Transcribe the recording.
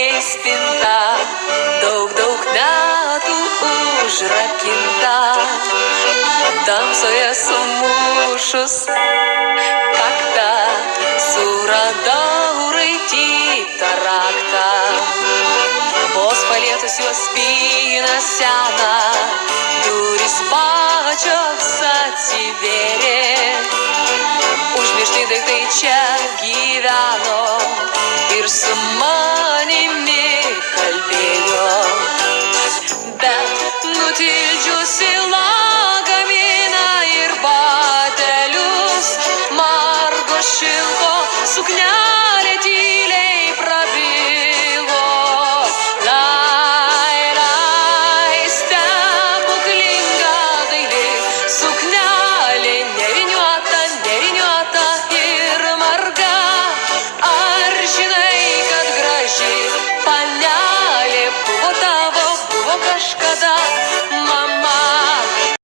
giliai spinta, daug metų užrakinta, tamsoje sumušus kaktą, suradau raitytą raktą, vos palietus juos spyną seną, durys pačios atsivėrė, užmiršti daiktai čia gyveno ir su manimi kalbėjo, bet nutildžiusi lagaminą ir batelius, margo šilko suknelę